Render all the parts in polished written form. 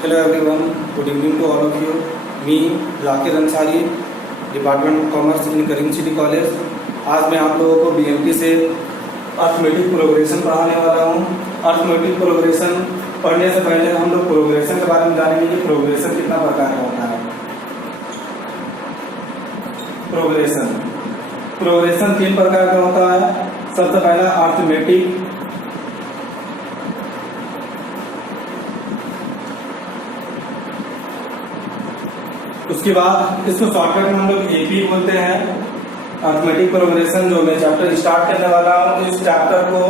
Hello everyone, good evening to all of you. Me Zakir Ansari, department of commerce in Karim city college. आज मैं आप लोगों को बीएमटी से अर्थमेटिक प्रोग्रेशन पढ़ाने वाला हूँ। अर्थमेटिक प्रोग्रेशन पढ़ने से पहले हम लोग प्रोग्रेशन के बारे में जानेंगे कि प्रोग्रेशन कितना प्रकार का होता है। प्रोग्रेशन 3 प्रकार का होता है। सबसे पहला अर्थमेटिक, उसके बाद इसको शॉर्टकट में हम लोग एपी बोलते हैं। अर्थमेटिक प्रोग्रेशन जो मैं चैप्टर स्टार्ट करने वाला हूँ, इस चैप्टर को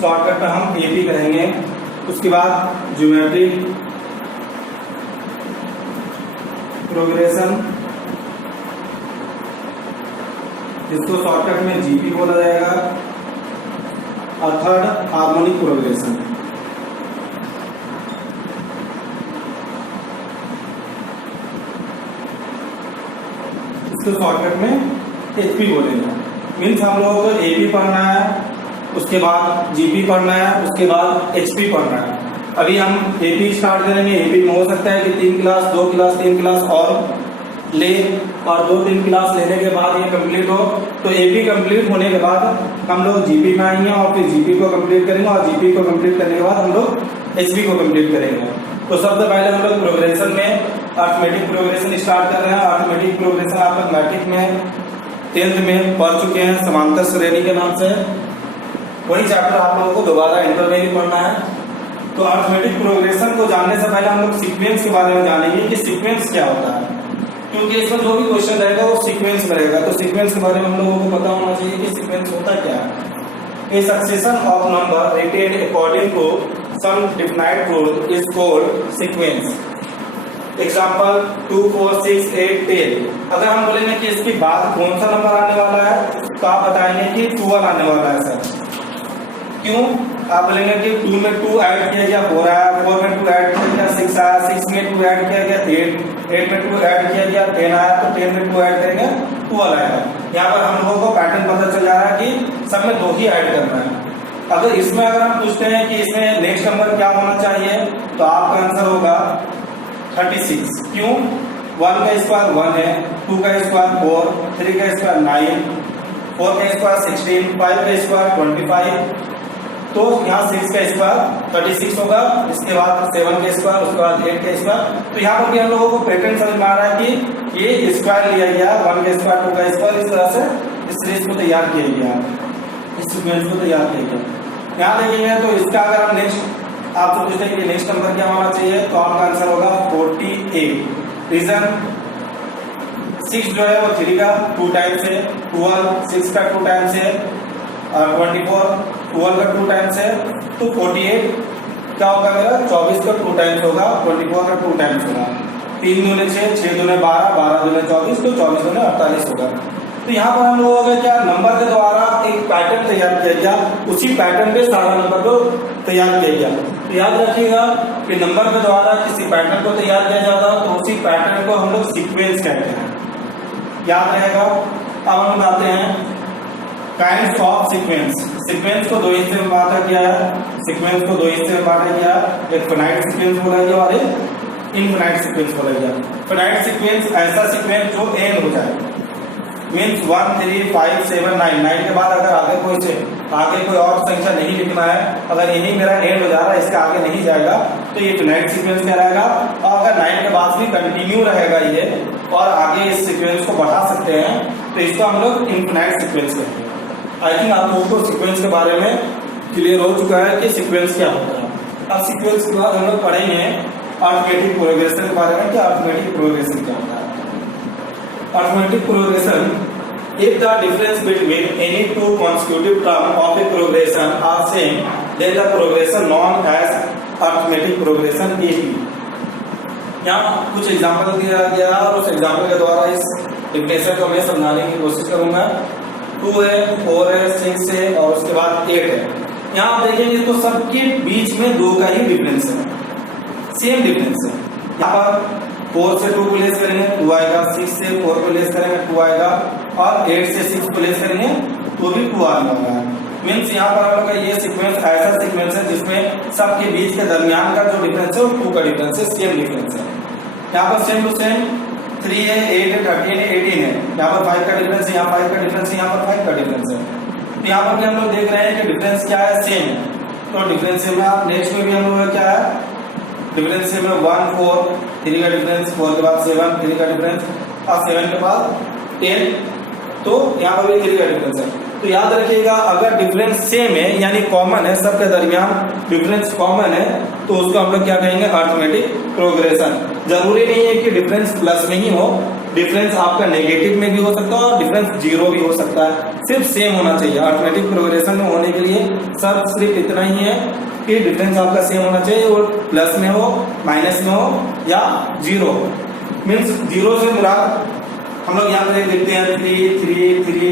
शॉर्टकट में हम एपी कहेंगे। उसके बाद ज्योमेट्रिक प्रोग्रेशन, इसको शॉर्टकट में जीपी बोला जाएगा। और थर्ड हार्मोनिक प्रोग्रेशन, इसको शॉर्टकट में एचपी बोलेंगे। मीन्स हम लोगों को एपी पढ़ना है, उसके बाद जीपी पढ़ना है, उसके बाद एचपी पढ़ना है। अभी हम एपी स्टार्ट करेंगे। एपी में हो सकता है कि 3 क्लास 2 क्लास 3 क्लास और ले, और 2-3 क्लास लेने के बाद ये कंप्लीट हो। तो एपी कंप्लीट होने के बाद हम लोग जीपी में आएंगे और फिर जीपी को कंप्लीट करेंगे, और जीपी को कंप्लीट करने के बाद हम लोग एचपी को कंप्लीट करेंगे। तो सबसे पहले हम लोग प्रोग्रेशन में अर्थमेटिक प्रोग्रेशन स्टार्ट कर रहे हैं। अर्थमेटिक प्रोग्रेशन आप लोग मैट्रिक में 10th में पढ़ चुके हैं, समांतर श्रेणी के नाम से। वही चैप्टर आप लोगों को दोबारा इंटर में भी पढ़ना है। तो अर्थमेटिक प्रोग्रेशन को जानने से पहले हम लोग सीक्वेंस के बारे में जानेंगे कि सीक्वेंस क्या होता है, क्योंकि इसमें जो भी क्वेश्चन रहेगा वो सीक्वेंस में रहेगा। तो सीक्वेंस के बारे में हम लोगों को पता होना चाहिए कि सीक्वेंस होता क्या है। A succession of number retained according to some definite rule is called sequence. Example 2, 4, 6, 8, 10। अगर हम बोलेंगे कि इसके बाद कौन सा नंबर आने वाला है, तो आप बताएंगे कि 12 आने वाला है सर। क्यों? आप बोलेंगे कि 2 में 2 ऐड किया गया 4 आया, 4 में 2 ऐड किया गया 6 आया, 6 में 2 ऐड किया गया 8 में 2 ऐड किया गया 10 आया, तो 10 में 2 ऐड करेंगे 12 आएगा। यहाँ पर हम लोगों को पैटर्न पता चल जा रहा है कि सब में 2 ही ऐड करना है। अगर इसमें अगर हम पूछते हैं कि इसमें नेक्स्ट नंबर क्या होना चाहिए, तो आपका आंसर होगा 36। क्यों? 1 का स्क्वायर 1 है, 2 का स्क्वायर 4, 3 का स्क्वायर 9, 4 का स्क्वायर 16, 5 का स्क्वायर 25। तो यहाँ 6 का स्क्वायर 36 होगा। इसके बाद 7 का स्क्वायर, उसके बाद 8 का स्क्वायर। तो यहाँ पर भी हम लोगों को पैटर्न समझ में आ रहा है कि ये स्क्वायर लिया गया, 1 का स्क्वायर 2 का स्क्वायर, इस तरह से इस सीरीज को तैयार किया गया, इस सीक्वेंस को तैयार किया गया। यहाँ देखेंगे तो इसका अगर हम नेक्स्ट आपसे पूछते हैं कि नेक्स्ट नंबर क्या होना चाहिए, तो आपका आंसर होगा 48। रीजन 6 जो है वो 3 का 2 टाइम्स है, 12 6 का 2 टाइम्स है, और 24 12 का 2 टाइम्स है। तो 48 क्या होगा मेरा, 24 का 2 टाइम्स होगा, 24 का 2 टाइम्स होगा। 3 दूने 6, 6 दूने 12, 12 दूने 24, तो 24 दूने 48 होगा। तो यहाँ पर हम लोगों का क्या नंबर के द्वारा एक पैटर्न तैयार किया गया, उसी पैटर्न पे सारा नंबर को तैयार किया गया। तो याद रखिएगा कि नंबर के द्वारा किसी पैटर्न को तैयार किया जाता है, तो उसी पैटर्न को हम लोग सीक्वेंस कहते हैं। याद रहेगा। अब हम आते हैं काइंड्स ऑफ सीक्वेंस। सीक्वेंस को 2 हिस्से में बांटा गया है। सीक्वेंस को 2 हिस्से में बांटा गया है, एक फिनाइट सीक्वेंस बोला गया और एक इनफिनाइट सीक्वेंस बोला गया। फिनाइट सीक्वेंस ऐसा सीक्वेंस जो एंड हो जाए, मीन्स 1 3 5 7 9 के बाद अगर आगे कोई और संख्या नहीं लिखना है, अगर यही मेरा एंड हो जा रहा है, इसके आगे नहीं जाएगा, तो ये फिनाइट सीक्वेंस कहलाएगा। और अगर 9 के बाद भी कंटिन्यू रहेगा ये और आगे इस सीक्वेंस को बढ़ा सकते हैं, तो इसको हम लोग इनफिनाइट सीक्वेंस कहते हैं। आई थिंक आप लोगों को सीक्वेंस के बारे में क्लियर हो चुका है कि सीक्वेंस क्या होता है। अब सीक्वेंस के बाद हम लोग पढ़ेंगे अर्थमेटिक प्रोग्रेशन के बारे में कि अर्थमेटिक प्रोग्रेशन क्या होता है। Arithmetic progression, if the difference between any 2 consecutive terms of a progression are same, then the progression known as arithmetic progression is। यहाँ कुछ एग्जाम्पल दिया गया और उस एग्जाम्पल के द्वारा इस डिफिनेशन को मैं समझाने की कोशिश करूंगा। 2 है, 4 है, 6 है और उसके बाद 8 है। यहाँ आप देखेंगे तो सबके बीच में 2 का ही डिफरेंस है, सेम डिफरेंस है। यहाँ पर 4 से 2 को लेस करेंगे 2 आएगा, 6 से 4 को लेस करेंगे 2 आएगा, और 8 से 6 को लेस करेंगे तो भी 2 आने वाला है। मीन्स यहाँ पर हम लोग का ये सीक्वेंस ऐसा सीक्वेंस है जिसमें सबके बीच के दरमियान का जो डिफरेंस है वो 2 का डिफरेंस है, सेम डिफरेंस है। यहाँ पर सेम टू सेम 3 है, 8 है, 13 है, 18 है। यहाँ पर 5 का डिफरेंस है, यहाँ 5 का डिफरेंस है, यहाँ पर 5 का डिफरेंस है। तो यहाँ पर भी हम लोग देख रहे हैं कि डिफरेंस क्या है, सेम है। तो डिफरेंस में आप नेक्स्ट में भी हम लोग क्या है, डिफरेंस में 1 4 3 का डिफरेंस, 4 के बाद 7 3 का डिफरेंस और 7 के बाद 10, तो यहाँ पर भी 3 का डिफरेंस है। तो याद रखिएगा अगर डिफरेंस सेम है यानी कॉमन है, सबके दरमियान डिफरेंस कॉमन है, तो उसको हम लोग क्या कहेंगे, अरिथमेटिक प्रोग्रेशन। जरूरी नहीं है कि डिफरेंस प्लस में ही हो, डिफरेंस आपका नेगेटिव में भी हो सकता है और डिफरेंस 0 भी हो सकता है, सिर्फ सेम होना चाहिए। अरिथमेटिक प्रोग्रेशन में होने के लिए सिर्फ इतना ही है कि डिफरेंस आपका सेम होना चाहिए, वो प्लस में हो, माइनस में हो या 0 हो। मीन्स 0 से मुराद हम लोग यहाँ पर देखते हैं 3 3 3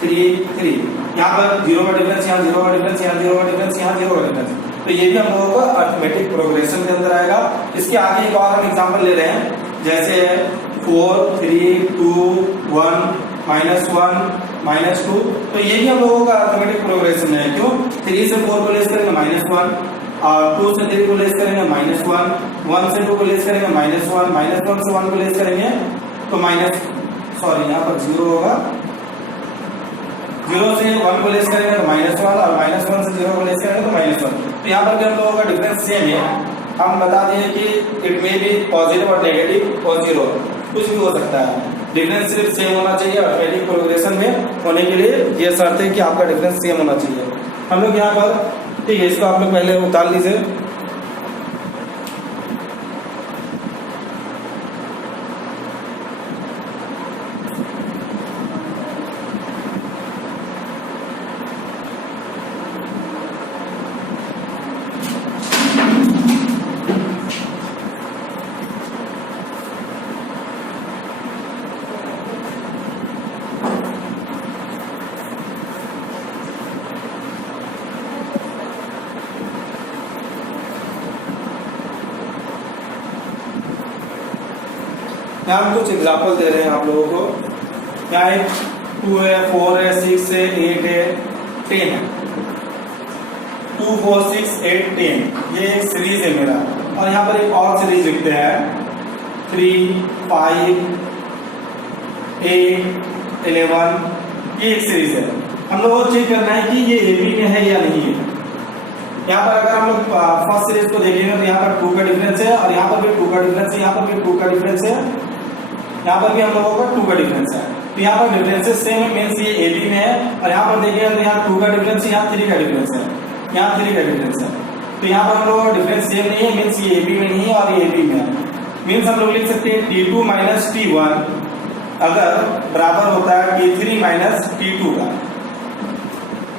3 3, यहाँ पर 0 का डिफरेंस, यहाँ 0 का डिफरेंस, यहाँ 0 का डिफरेंस, यहाँ 0 का डिफरेंस। तो ये भी हम लोगों को अरिथमेटिक प्रोग्रेशन के अंदर आएगा। इसके आगे एक और हम एग्जांपल ले रहे हैं, जैसे 4 3 2 1 -1 -2। तो ये भी हम लोगों का अरिथमेटिक प्रोग्रेशन है। क्यों? 3 से 4 को लेस करेंगे -1 और 2 से 3 को लेस करेंगे -1, 1 से 2 को लेस करेंगे -1, -1 से 1 को लेस करेंगे तो यहाँ पर 0 होगा, 0 से 1 को लेस करेंगे तो -1 और -1 से 0 को लेस करेंगे तो -1। तो यहाँ पर भी हम लोगों का डिफरेंस सेम है। हम बता दिए कि इट में भी पॉजिटिव और नेगेटिव और 0 कुछ भी हो सकता है, डिफरेंस सिर्फ सेम होना चाहिए। अरिथमेटिक प्रोग्रेशन में होने के लिए ये शर्त है कि आपका डिफरेंस सेम होना चाहिए। हम लोग यहाँ पर, ठीक है, इसको आप लोग पहले उतार लीजिए। यहाँ हम कुछ एग्जाम्पल दे रहे हैं आप लोगों को। यहाँ एक 2 है, 4 है, 6 है, 8 है, 10 है। 2 4 6 8 10 ये एक सीरीज है मेरा। और यहाँ पर एक और सीरीज लिखते हैं 3 5 8 11, ये एक सीरीज है। हम लोगों को चेक करना है कि ये एबी में है या नहीं है। यहाँ पर अगर हम लोग फर्स्ट सीरीज को देखेंगे तो यहाँ पर 2 का डिफरेंस है और यहाँ पर भी 2 का डिफरेंस है, यहाँ पर भी 2 का डिफरेंस है, यहाँ पर भी हम लोगों का 2 का डिफरेंस है। तो यहाँ पर डिफरेंसेस सेम है, मीन्स ये एबी में है। और यहाँ पर देखिएगा तो यहाँ 2 का डिफरेंस है, यहाँ 3 का डिफरेंस है, यहाँ 3 का डिफरेंस है। तो यहाँ पर हम लोगों का डिफरेंस सेम नहीं है, मीन्स ये एबी में नहीं है और ये एबी में है। मीन्स हम लोग लिख सकते हैं T2 - T1 अगर बराबर होता है T3 - T2 का।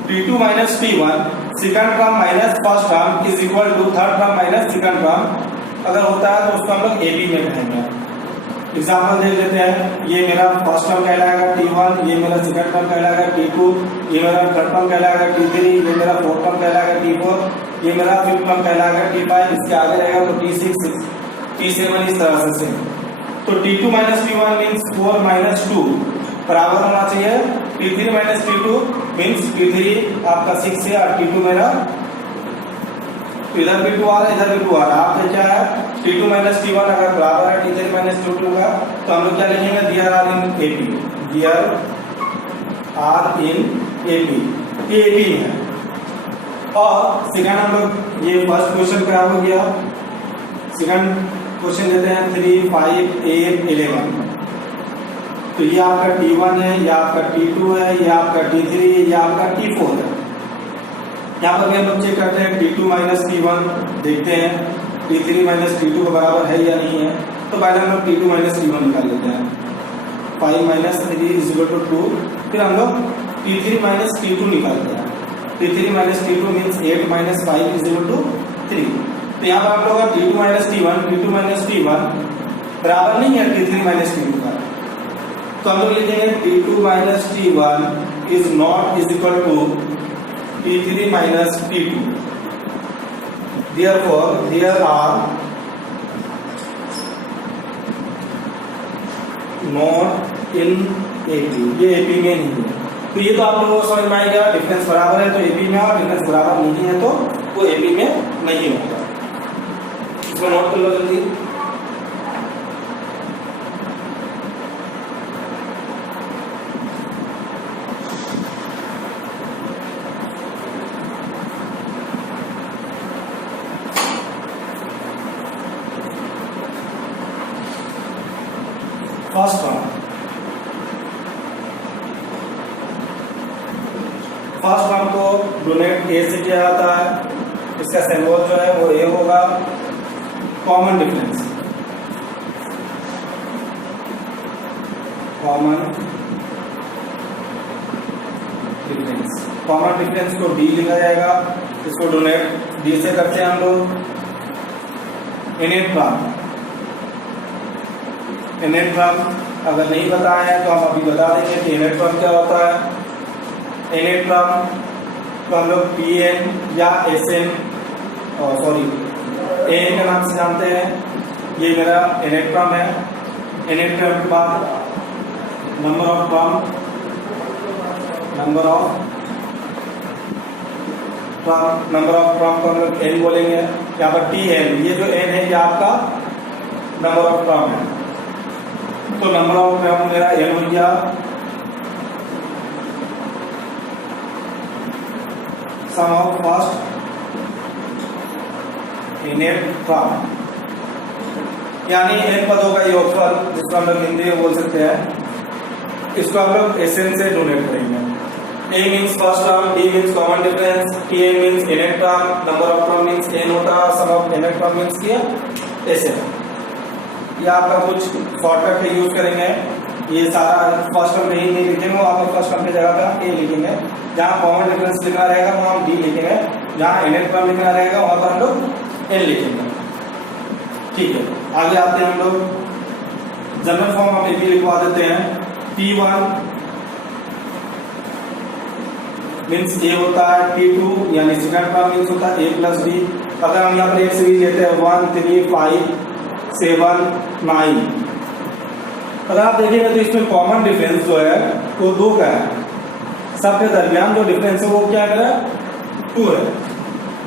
T2 - T1 second term minus first term is equal to third term minus second term अगर होता है तो उसको हम लोग एबी में कहेंगे। एग्जाम्पल देख लेते हैं। ये मेरा फर्स्ट टर्म कहलाएगा T1, ये मेरा सेकंड टर्म कहलाएगा T2, ये मेरा थर्ड टर्म कहलाएगा T3, ये मेरा फोर्थ टर्म कहलाएगा T4, ये मेरा फिफ्थ टर्म कहलाएगा T5, इसके आगे रहेगा तो T6 T7 इस तरह से। तो T2 - T1 मीन्स 4 - 2 बराबर होना चाहिए T3 - T2 मीन्स T3 आपका 6 है और T2 मेरा, इधर भी 2 आ रहा है इधर भी 2 आ रहा है। आपका क्या है T2 - T1 अगर बराबर है T3 - T2 का तो हम लोग क्या लिखेंगे, there are in AP, there are in AP, ये AP है। और सेकंड हम लोग ये फर्स्ट क्वेश्चन क्या हो गया, सेकंड क्वेश्चन लेते हैं 3 5 8 11। तो ये आपका T1 है, ये आपका T2 है, ये आपका T3 है, ये आपका T4 है। यहाँ पर भी हम लोग चेक करते हैं T2 - T1 देखते हैं T3 - T2 के बराबर है या नहीं है। तो पहले हम लोग T2 - T1 निकाल लेते हैं। 5 - 3 = 2। फिर हम लोग T3 - T2 निकालते हैं। T3 - T2 means 8 - 5 = 3। तो यहाँ पर हम लोग T2 - T1 बराबर नहीं है T3 - T2 का। तो हम लोग लिखेंगे T2 - T1 is not is equal to T3 - T2। Therefore, there are not in AP, ये AP में नहीं है। तो ये तो आप लोगों को समझ में आएगा, डिफरेंस बराबर है तो एपी में और डिफरेंस बराबर नहीं है तो वो एपी में नहीं होगा। इसको नोट कर लो जल्दी। फर्स्ट टर्म को डोनेट ए से किया जाता है, इसका सिंबल जो है वो ए होगा। कॉमन डिफरेंस, कॉमन डिफरेंस को डी लिखा जाएगा, इसको डोनेट डी से करते हैं हम लोग। इनेट टर्म अगर नहीं बताया है तो हम अभी बता देंगे कि इनेट टर्म क्या होता है। इनेट टर्म को हम लोग पी एन या एस एन एन के नाम से जानते हैं। ये मेरा इनेट टर्म है। इनेट टर्म के बाद नंबर ऑफ टर्म को हम लोग एन बोलेंगे। यहाँ पर टी एन, ये जो एन है ये आपका नंबर ऑफ टर्म है। तो नंबर ऑफ टर्म मेरा एन हो गया। सम ऑफ फर्स्ट इनेट टर्म, यानी एन पदों का योगफल, जिसको हम लोग हिंदी में बोल सकते हैं, इसको हम लोग एसएन से डोनेट करेंगे। A means first term, D means common difference, T means inet term, number of term means n होता, sum of inet term means क्या SN। ये आपका कुछ शॉर्टकट का यूज करेंगे। ये सारा फर्स्ट टर्म कहीं नहीं लिखेंगे, वो आपको फर्स्ट टर्म की जगह पे A लिखेंगे। जहाँ कॉमन डिफरेंस लिखना रहेगा वहाँ हम D लिखेंगे, जहाँ इनेट टर्म लिखना रहेगा वहाँ पर हम लोग N लिखेंगे। ठीक है, आगे आते हैं हम लोग। जनरल फॉर्म हम AB लिखवा देते हैं। T1 मीन्स ए होता है, T2 यानी सेकंड टर्म मीन्स होता है A प्लस B। अगर हम यहाँ पर एक सीरीज लेते हैं 1 3 5 7 9, अगर आप देखेंगे तो इसमें कॉमन डिफरेंस जो है वो 2 का है। सबके दरमियान जो डिफरेंस है वो क्या है 2 है।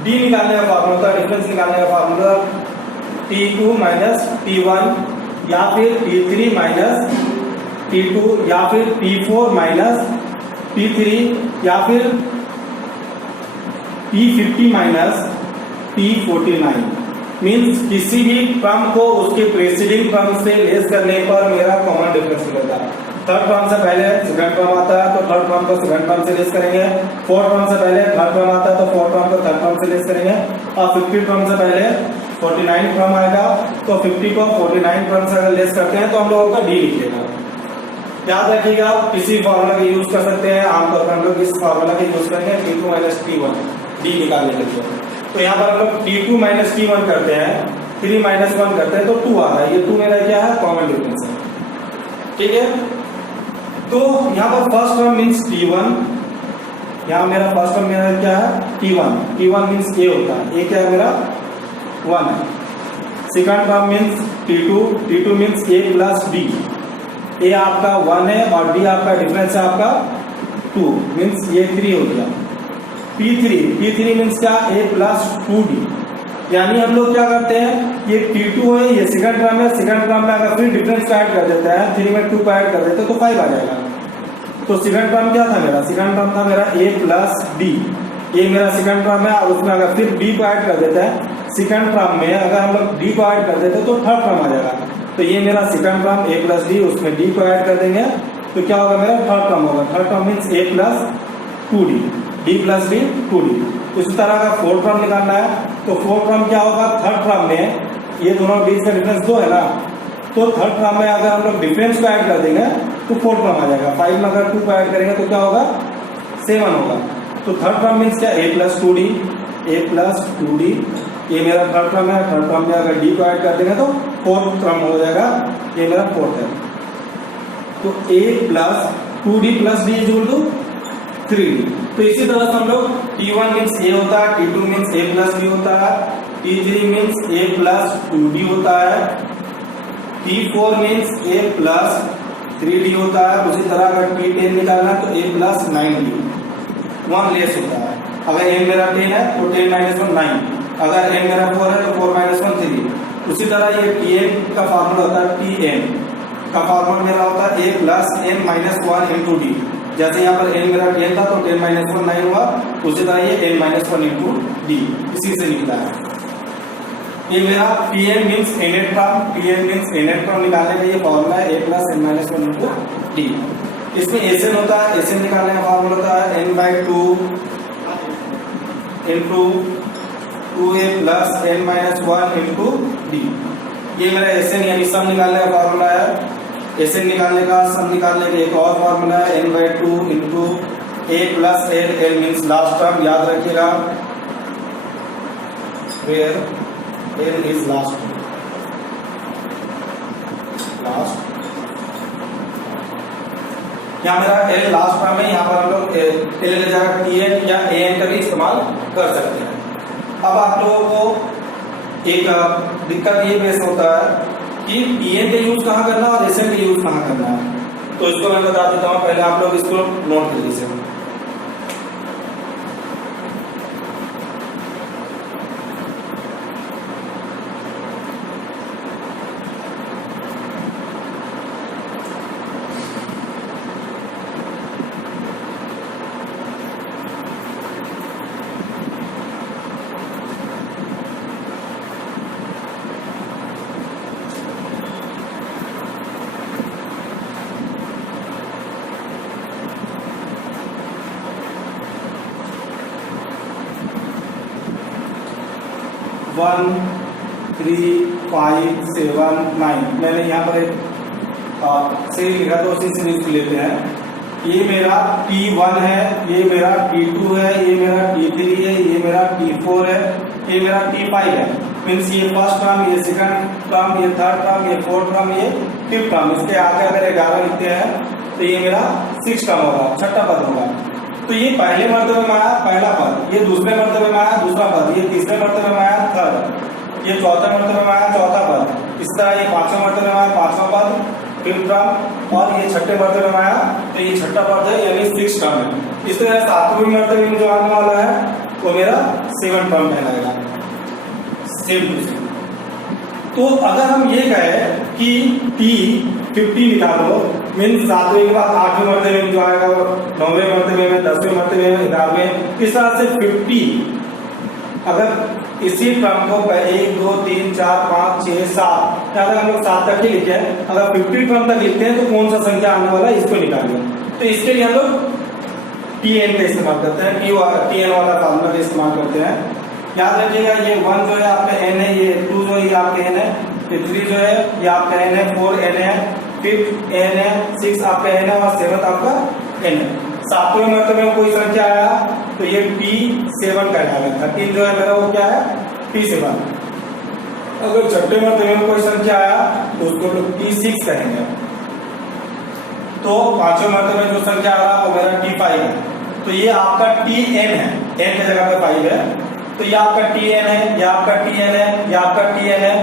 डी निकालने का फार्मूला होता है, डिफरेंस निकालने का फार्मूला T2 माइनस T1 या फिर T3 माइनस T2 या फिर T4 माइनस T3 या फिर T50 माइनस T49। मीन्स किसी भी टर्म को उसके प्रेसिडिंग टर्म से लेस करने पर मेरा कॉमन डिफरेंस निकलता है। थर्ड टर्म से पहले सेकंड टर्म आता है तो थर्ड टर्म को सेकंड टर्म से लेस करेंगे। फोर्थ टर्म से पहले थर्ड टर्म आता है तो फोर्थ टर्म को थर्ड टर्म से लेस करेंगे। और 50 टर्म से पहले 49 टर्म आएगा तो 50 को 49 टर्म से अगर लेस करते हैं तो हम लोगों का डी लिखेगा। याद रखिएगा, किसी फार्मूला का यूज कर सकते हैं। आमतौर पर हम लोग इस फार्मूला का यूज करेंगे T2 माइनस T1 डी निकालने के लिए। तो यहाँ पर हम लोग T2 माइनस T1 करते हैं, 3 माइनस 1 करते हैं तो 2 आ रहा है। ये 2 मेरा क्या है कॉमन डिफरेंस है। ठीक है, तो यहाँ पर फर्स्ट टर्म मीन्स T1, यहाँ मेरा फर्स्ट टर्म मेरा क्या है T1 मीन्स A होता है। A क्या है मेरा 1 है। Second term means T2 means A plus B। A आपका 1 है और D आपका डिफरेंस है आपका 2 मीन्स ये 3 हो गया। T3 मीन्स क्या A प्लस 2D। यानी हम लोग क्या करते हैं, ये T2 है, ये सेकंड टर्म है। सेकंड टर्म में अगर फिर डिफरेंस को ऐड कर देते हैं, 3 में 2 को ऐड कर देते हैं तो 5 आ जाएगा। तो सेकंड टर्म क्या था मेरा, सेकंड टर्म था मेरा A प्लस D। ये मेरा सेकंड टर्म है और उसमें अगर फिर D को ऐड कर देते हैं, सेकंड टर्म में अगर हम लोग D को ऐड कर देते हैं तो थर्ड टर्म आ जाएगा। तो ये मेरा second term A plus D, उसमें D को ऐड कर देंगे तो क्या होगा मेरा थर्ड टर्म होगा। Third term means A plus 2D, D plus D 2D। इस तरह का फोर्थ टर्म निकालना है तो फोर्थ टर्म क्या होगा, थर्ड टर्म में ये दोनों बीच का डिफरेंस 2 है ना, तो थर्ड टर्म में अगर हम लोग डिफरेंस को ऐड कर देंगे तो फोर्थ टर्म आ जाएगा। 5 में अगर 2 को ऐड करेंगे तो क्या होगा 7 होगा। तो थर्ड टर्म मीन्स क्या A प्लस 2D। ये मेरा थर्ड टर्म है। थर्ड टर्म में अगर D को ऐड कर देंगे तो फोर्थ टर्म हो जाएगा। ये मेरा फोर्थ है। तो A plus 2D plus D equal to 3D। तो इसी तरह से हम लोग T1 मीन्स A होता है, T2 means A plus B होता है, T3 means A plus 2D होता है, T4 means A plus 3D होता है, उसी तरह अगर T10 निकालना है तो a प्लस 9D 1 लेस होता है। अगर n मेरा 10 है तो 10 माइनस 1 9, अगर n मेरा 4 है तो 4 माइनस 1 3। उसी तरह ये Tn का फार्मूला होता है, Tn का फार्मूला मेरा होता है a plus n minus 1 into D. जैसे यहाँ पर n मेरा 10 था तो 10 माइनस 1 9 हुआ, उसी तरह ये n माइनस 1 इंटू डी, इसी से निकला है। ये मेरा Pn means nth term, Pn means nth term निकालने का ये फॉर्मूला है, a plus n minus 1 into D. इसमें Sn होता है, Sn निकालने का फॉर्मूला होता है n by 2 into 2a plus n minus 1 into D. ये मेरा Sn यानी सम निकालने का फॉर्मूला है। Sn निकालने का, सम निकालने का एक और फॉर्मूला है n by 2 into a plus l, l means last term, याद रखिएगा वेयर l इज लास्ट यहाँ मेरा l लास्ट टर्म है। यहाँ पर हम लोग l ले जाकर tn या an का भी इस्तेमाल कर सकते हैं। अब आप लोगों को एक दिक्कत ये पेश होता है कि Tn का यूज कहाँ करना है और Sn का यूज कहाँ करना है, तो इसको मैं बता देता हूँ, पहले आप लोग इसको नोट कर लीजिए। 1 3 5 7 9 मैंने यहाँ पर एक सीरीज लिखा था, उसी सीरीज को लेते हैं। ये मेरा T1 है, ये मेरा T2 है, ये मेरा T3 है, ये मेरा T4 है, ये मेरा T5 है। मीन्स ये फर्स्ट टर्म, ये सेकंड टर्म, ये थर्ड टर्म, ये फोर्थ टर्म, ये फिफ्थ टर्म। इसके आगे अगर 11 लिखते हैं तो ये मेरा 6 टर्म होगा, छठा पद होगा। तो ये पहले मर्तबे में आया पहला पद, ये दूसरे मर्तबे में आया दूसरा पद, ये तीसरे मर्तबे में आया थर्ड, ये चौथे मर्तबे में आया चौथा पद, इस तरह ये पांचवें मर्तबे में आया पांचवा पद, फिफ्थ टर्म, और ये छठे मर्तबे में आया तो ये छठा पद है यानी 6 टर्म है। इस तरह सातवें मर्तबे में जो आने वाला है वो मेरा 7 टर्म कहलाएगा। Same to same. तो अगर हम ये कहें कि T50 निकालो, मीन्स सातवें के बाद आठवें मर्तबे में जो आएगा, नौवें मर्तबे में, 10वें मर्तबे में, 11वें, इस तरह से 50 अगर इसी टर्म को 1 2 3 4 5 6 7 अगर हम लोग 7 तक ही लिखे हैं, अगर 50 टर्म तक लिखते हैं तो कौन सा संख्या आने वाला है इसको निकालिए। तो इसके लिए हम लोग Tn का इस्तेमाल करते हैं, Tn वाला फॉर्मूला का इस्तेमाल करते हैं। याद रखिएगा ये 1 जो है आपका n है, ये 2 जो है ये आपका n है, ये 3 जो है ये आपका n है, 4 n है, 5 n है, 6 आपका n है और 7 आपका n है। सातवें मर्तबे में कोई संख्या आया तो ये P7 कहलाएगा। 13 जो है मेरा वो क्या है P7। अगर छठे मर्तबे में कोई संख्या आया तो उसको लोग P6 कहेंगे। तो पांचवें मर्तबे में जो संख्या आ रहा वो मेरा T5 है। तो ये आपका Tn है, n की जगह पे 5 है, तो ये आपका Tn है, ये आपका Tn है, ये आपका Tn है,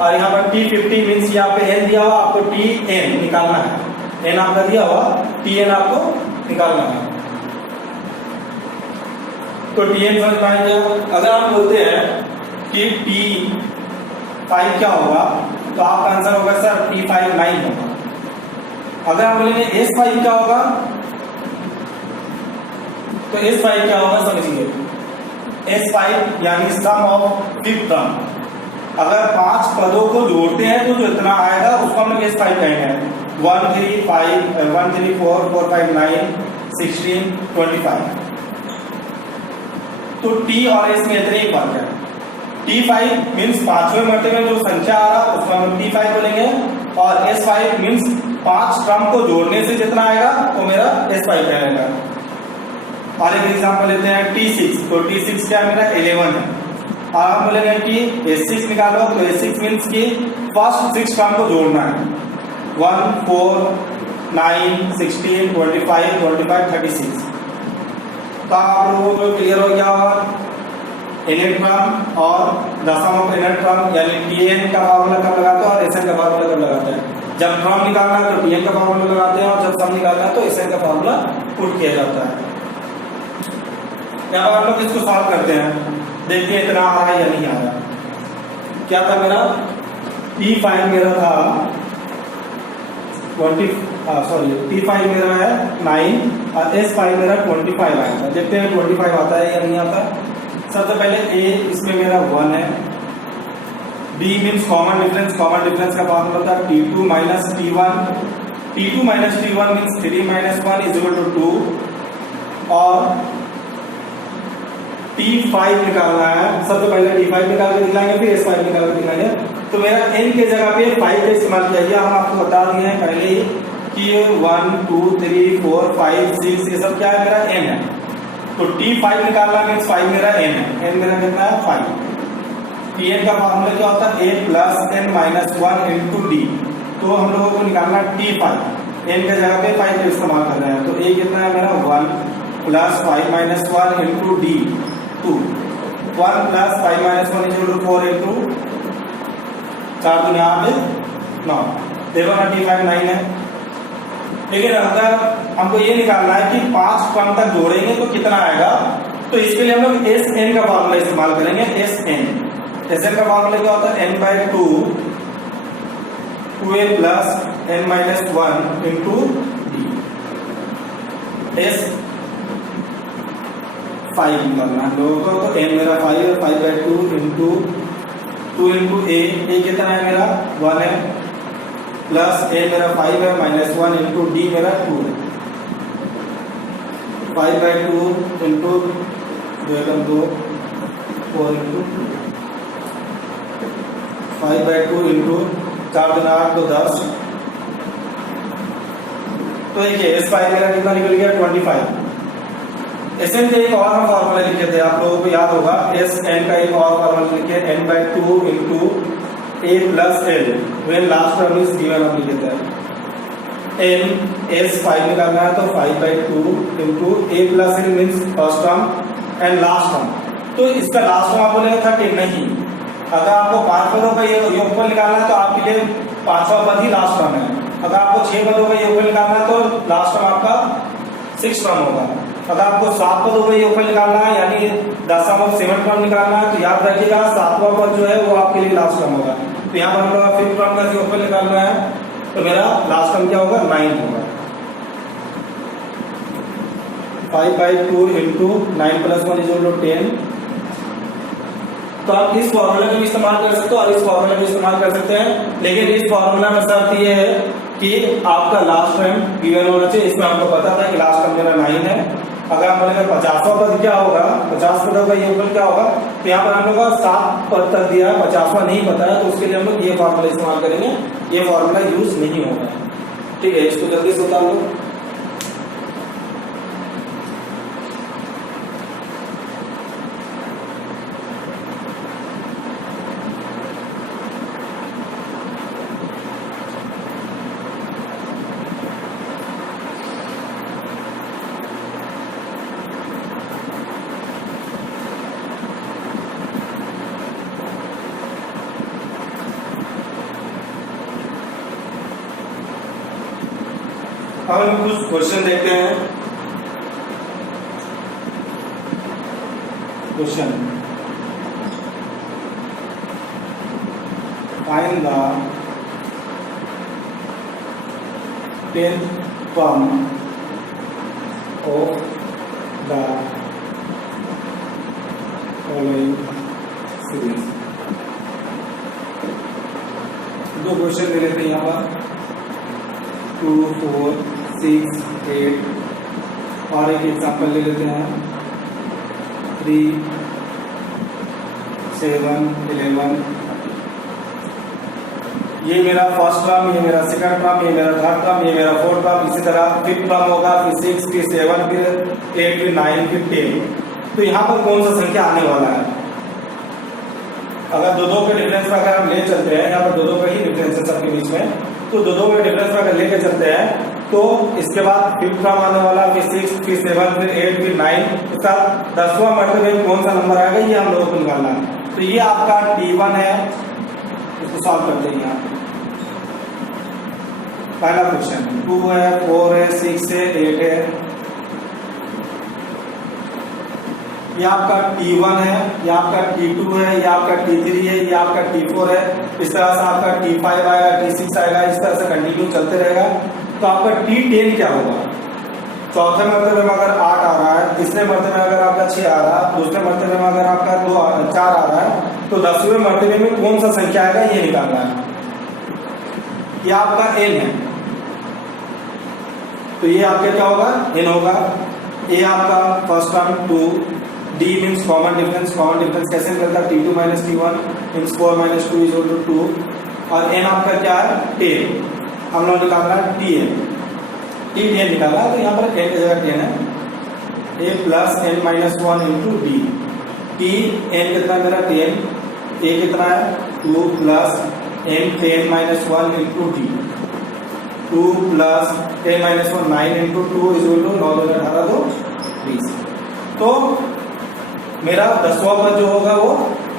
और यहाँ पर T50 मीन्स यहाँ पे n दिया हुआ, आपको Tn निकालना है। n आपका दिया हुआ, Tn आपको निकालना है। तो Tn समझ पाएंगे। अगर हम बोलते हैं कि T5 क्या होगा तो आपका आंसर होगा सर T5 9 होगा। अगर हम बोलेंगे S5 क्या होगा तो S5 क्या होगा समझिए। S5 यानी सम ऑफ फिफ्थ टर्म। अगर 5 पदों को जोड़ते हैं तो जो इतना आएगा उसको हम लोग S5 कहेंगे। 1 3 4 4 5 9 16 25। तो T और S में इतने ही फर्क है। T5 मीन्स पांचवें मर्तबे में जो संख्या आ रहा उसको हम T5 बोलेंगे, और S5 मीन्स 5 टर्म को जोड़ने से जितना आएगा वो मेरा S5 कहलाएगा। और एक एग्जाम्पल लेते हैं T6। तो T6 क्या मेरा 11 है। और हम बोलेंगे कि S6 निकालो तो S6 मीन्स की फर्स्ट 6 टर्म को जोड़ना है। 1 4 9 16 25 25 36। तो आप लोगों को क्लियर हो गया होगा nth टर्म और दशम ऑफ nth टर्म यानी Tn का फॉर्मूला कब लगाते हैं और Sn का फॉर्मूला कब लगाते हैं। जब फ्रॉम निकालना है तो टीएन का फॉर्मूला लगाते हैं और जब सम निकालना है तो एसएन का फॉर्मूला पुट किया जाता है। यहाँ पर हम लोग इसको सॉल्व करते हैं, देखते हैं इतना आ रहा है या नहीं आ रहा। क्या था मेरा T5 मेरा था T5 मेरा है 9 और S5 मेरा 25 आया था। देखते हैं 25 आता है या नहीं आता। सबसे पहले A इसमें मेरा 1 है, B मीन्स कॉमन डिफरेंस का फॉर्मूला था T2 minus T1, T2 minus T1 means 3 minus 1 is equal to 2 और T5 निकालना है। सबसे पहले T5 निकाल के दिखाएंगे फिर S5 निकाल के दिखाएंगे। तो मेरा n के जगह पे 5 का इस्तेमाल किया गया। हम आपको बता दिए हैं पहले ही कि ये 1 2 3 4 5 6 ये सब क्या है मेरा n है। तो T5 निकालना मीन्स 5 मेरा n है। n मेरा कितना है 5। Tn का फॉर्मूला क्या होता है a plus n minus 1 into d। तो हम लोगों को निकालना T5, n के जगह पे 5 का इस्तेमाल कर रहे हैं। तो a कितना है मेरा 1 plus 5 minus 1 into d 2, 1 plus 5 minus 1 is equal to 4 into 4 दूनी 8 9। देखो ना T5 9 है। लेकिन अगर हमको ये निकालना है कि 5 टर्म तक जोड़ेंगे तो कितना आएगा, तो इसके लिए हम लोग Sn का फॉर्मूला इस्तेमाल करेंगे। Sn का फॉर्मूला क्या होता है n/2 2a plus n minus 1 into d। S5 निकालना है लोगों को। तो n मेरा 5 है, 5/2 इंटू 2 इंटू a कितना है मेरा 1 है, प्लस a मेरा 5 है माइनस 1 इंटू d मेरा 2 है। 5/2 इंटू 2 4 इंटू 5/2 इंटू 4 दूना 8 तो 10। तो देखिए S5 मेरा कितना निकल गया 25। Sn का एक और हम फॉर्मूला लिखे थे, आप लोगों को याद होगा। Sn का एक और फॉर्मूला लिखे n/2 into a plus l when last term is given. हम लिखे थे n S5 निकालना है तो 5/2 into a plus l means first term and last term. तो इसका लास्ट टर्म आप बोलेंगे 30 नहीं। अगर आपको 5 पदों का योगफल निकालना है तो आपके लिए 5वां पद ही लास्ट टर्म है। अगर आपको 6 पदों का योगफल निकालना है तो लास्ट टर्म आपका 6 टर्म होगा। अगर आपको 7 पदों का योगफल निकालना है यानी 7 टर्म निकालना है तो याद रखिएगा 7वां पद जो है वो आपके लिए लास्ट टर्म होगा। तो यहाँ पर हम लोग 5th टर्म का योगफल निकालना है तो मेरा लास्ट टर्म क्या होगा 9 होगा। 5/2 into 9 plus 1 is equal to 10। तो आप इस फॉर्मूला का भी इस्तेमाल कर सकते हो और इस फॉर्मूला का भी इस्तेमाल कर सकते हैं। लेकिन इस फॉर्मूला में शर्त ये है कि आपका लास्ट टर्म गिवन होना चाहिए। इसमें हमको पता था कि लास्ट टर्म मेरा 9 है। अगर हम बोलेंगे 50वां पद क्या होगा, 50 पदों का योगफल क्या होगा, तो यहाँ पर हम लोग का 7 पद तक दिया है, 50वां नहीं पता है, तो उसके लिए हम लोग ये फॉर्मूला इस्तेमाल करेंगे। ये फॉर्मूला यूज नहीं होगा। ठीक है, इसको जल्दी से बता लो। अब हम कुछ क्वेश्चन देखते हैं। Question find the 10th term of the following series। दो क्वेश्चन दे लेते हैं यहाँ पर 2 4 6 8 और एक एग्जाम्पल ले लेते हैं 3 7 11। ये मेरा फर्स्ट टर्म, ये मेरा सेकंड टर्म, ये मेरा थर्ड टर्म, ये मेरा फोर्थ टर्म। इसी तरह 5th टर्म होगा, फिर 6 फिर 7 फिर 8 फिर 9 फिर 10। तो यहाँ पर कौन सा संख्या आने वाला है? अगर दो के डिफरेंस में अगर हम ले चलते हैं, यहाँ पर दो का ही डिफरेंस है सबके बीच में, तो दो के डिफरेंस में अगर लेके चलते हैं तो इसके बाद 5th टर्म आने वाला, फिर 6 फिर 7 फिर 8 फिर 9, इसका 10वां मतलब कौन सा नंबर आएगा ये हम लोगों को निकालना है। तो ये आपका T1 है, इसको सॉल्व करते हैं यहाँ। पहला क्वेश्चन 2 है, 4 है, 6 है, 8 है। ये आपका T1 है, ये आपका T2 है, ये आपका T3 है, ये आपका T4 है। इस तरह से आपका T5 आएगा, T6 आएगा, इस तरह से कंटिन्यू चलते रहेगा। तो आपका T10 क्या होगा? चौथे मर्तबे में अगर 8 आ रहा है, तीसरे मर्तबे में अगर आपका 6 आ रहा है, दूसरे मर्तबे में अगर आपका 4 आ रहा है, तो 10वें मर्तबे में कौन सा संख्या आएगा ये निकालना है। ये आपका n है, तो ये आपका क्या होगा? n होगा। ये आपका first term 2, d means common difference. Common difference कैसे निकलता है? T2 minus T1 means 4 minus 2 is equal to 2। और n आपका क्या है? 10। हम लोग निकालना है Tn। Tn निकाला तो यहाँ पर n की जगह 10 है, a plus n minus 1 into d. Tn कितना है मेरा? 10। a कितना है? 2 plus n 10 minus 1 into d. 2 plus 10 minus 1 9 into 2 is equal to 9 2 18 2 20। तो मेरा 10वां पद जो होगा वो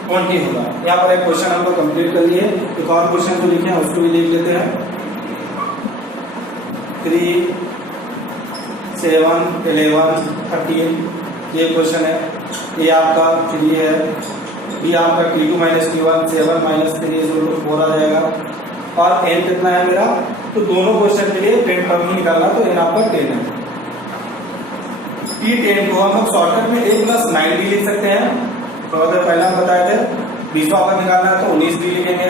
20 होगा। यहाँ पर एक क्वेश्चन हम लोग कंप्लीट कर लिए। एक और क्वेश्चन जो लिखे हैं उसको भी देख लेते हैं। 3 7 11 13 ये क्वेश्चन है। ये आपका 3 है, ये आपका T2 minus T1 7 minus 3 is equal to 4 आ जाएगा। और n कितना है मेरा? तो दोनों क्वेश्चन के लिए 10 टर्म ही निकालना, तो n आपका 10 है। T10 को हम लोग शॉर्टकट में a प्लस 9 भी लिख सकते हैं। तो अगर पहले हम बताए थे 20वां पद निकालना है तो 19 भी लिखेंगे,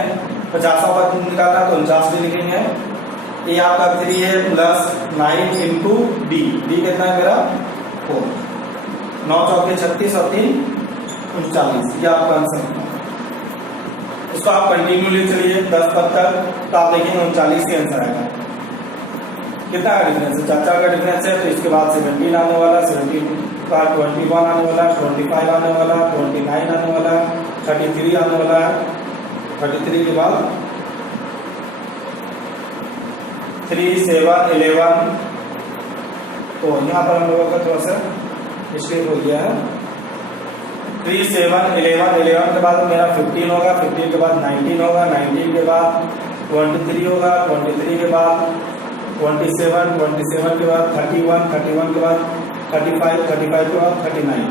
50वां पद निकालना है तो 49 भी लिखेंगे। ये आपका 3 है प्लस 9 इंटू डी। डी कितना है मेरा? 4। 9 चौके 36 और 3 39। ये आपका आंसर है। इसको आप कंटिन्यू ले चलिए 10 पद तक, तो आप देखेंगे 39 के आंसर आएगा। कितना का डिफरेंस है? 4 का डिफरेंस है, तो इसके बाद 17 आने वाला, 17 का 21 आने वाला, 25 आने वाला, 29 आने वाला, 33 आने वाला है। 33 के बाद 3 7 11। तो यहाँ पर हम लोगों का थोड़ा सा मिस्टेक हो गया है। 3 7 11 11 के बाद मेरा 15 होगा, 15 के बाद 19 होगा, 19 के बाद 23 होगा, 23 के बाद 27 27 के बाद 31 31 के बाद 35 35 के बाद 39।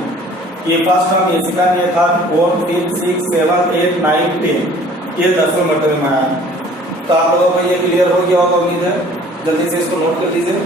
ये फर्स्ट टर्म, ये सेकंड, ये थर्ड, 4 5 6 7 8 9 10 ये 10वें मर्तबे में आया। तो आप लोगों को ये क्लियर हो गया होगा उम्मीद है। जल्दी से इसको नोट कर लीजिए।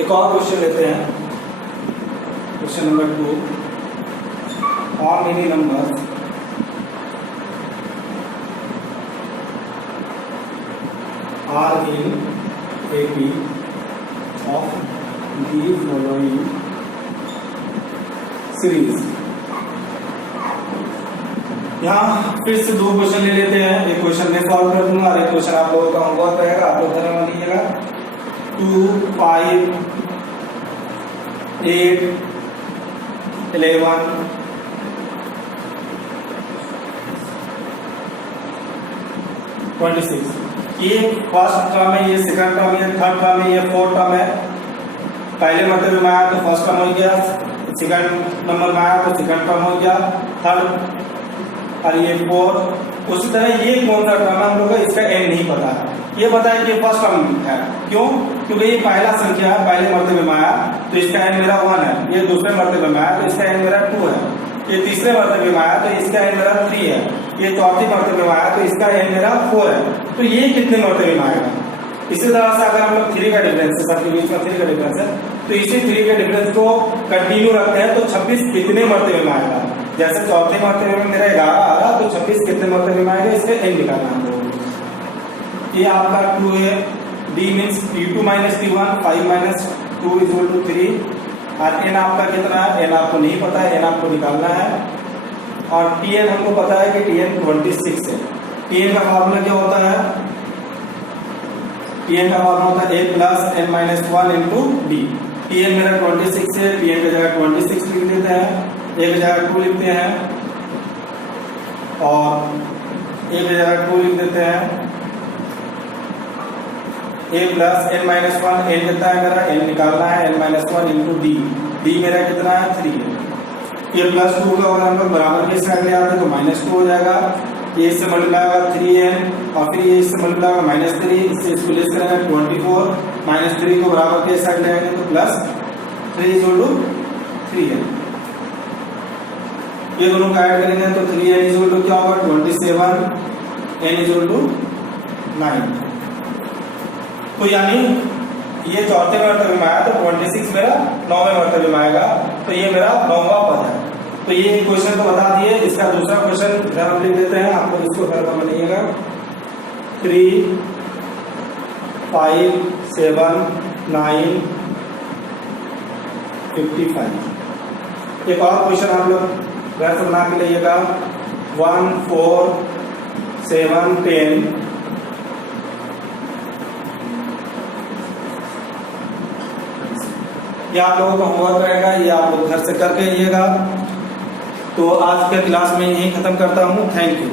एक और क्वेश्चन लेते हैं, question number 2। How many numbers are in AP of the following series? यहाँ फिर से 2 क्वेश्चन ले लेते हैं। एक क्वेश्चन मैं सॉल्व कर दूंगा और एक क्वेश्चन आप लोगों का होमवर्क रहेगा, आप लोग करने वाला लीजिएगा। 2 5 8 11 26। ये फर्स्ट टर्म है, ये सेकंड टर्म है, थर्ड टर्म है, ये फोर्थ टर्म है। पहले मर्तबे में आया तो फर्स्ट टर्म हो गया, सेकंड नंबर में आया तो सेकंड टर्म हो गया, थर्ड और ये फोर्थ। उसी तरह ये कौन सा टर्म है हम लोग को इसका एन नहीं पता है। ये बताया कि फर्स्ट टर्म है, क्यों? क्योंकि ये पहला संख्या है, पहले मर्तबे में आया तो इसका एन मेरा 1 है। ये दूसरे मर्तबे में आया तो इसका एन मेरा 2 है। ये तीसरे मर्तबे में आया तो इसका एन मेरा 3 है। ये चौथे मर्तबे में आया तो इसका एन मेरा 4 है। तो ये कितने मर्तबे में आएगा? इसी तरह से अगर हम लोग 3 का डिफरेंस है, सबके बीच में 3 का डिफरेंस है, तो इसी 3 के डिफरेंस को कंटिन्यू रखते हैं तो 26 कितने मर्तबे में आएगा? जैसे चौथे मर्तबे में मेरा 11 आ रहा तो 26 कितने मर्तबे में आएगा, इसका एन निकालना है। ये आपका 2 है। D means T2 minus T1 5 minus 2 is equal to 3। और एन आपका कितना है? एन आपको नहीं पता है, एन आपको निकालना है। और Tn हमको पता है कि Tn 26 है। Tn का फॉर्मूला क्या होता है? Tn का फॉर्मूला होता है a plus n minus 1 into D. Pn मेरा 26 है, Pn की जगह 26 लिख देते हैं, a की जगह 2 लिखते हैं और a की जगह 2 लिख देते हैं। a plus n minus 1, n कितना है मेरा, n निकालना है, n minus 1 into d, d मेरा कितना है 3 है। ये प्लस 2 का अगर हम लोग बराबर के साइड ले आते हैं तो माइनस 2 हो जाएगा, ये इससे मल्टीप्लाई होगा 3n और फिर ये इससे मल्टीप्लाई होगा माइनस 3, इससे इसको लेस करेंगे 24, माइनस 3 को बराबर के साइड ले आएंगे तो प्लस 3 इक्वल टू 3n। ये दोनों का ऐड करेंगे तो 3n इक्वल टू क्या होगा 27, n इक्वल टू 9। तो यानी ये चौथे मर्तबे में आया तो 26 मेरा 9वें मर्तबे में आएगा, तो ये मेरा 9वां पद है। तो ये क्वेश्चन तो बता दिए। इसका दूसरा क्वेश्चन इधर हम लिख देते हैं, आप लोग इसको घर में बनाइएगा। 3 5 7 9 55। एक और क्वेश्चन आप लोग घर से बना के लाइएगा। 1 4 7 10 ये आप लोगों का होमवर्क रहेगा, ये आप लोग घर से करके आइएगा। तो आज के क्लास में यही खत्म करता हूँ। Thank you.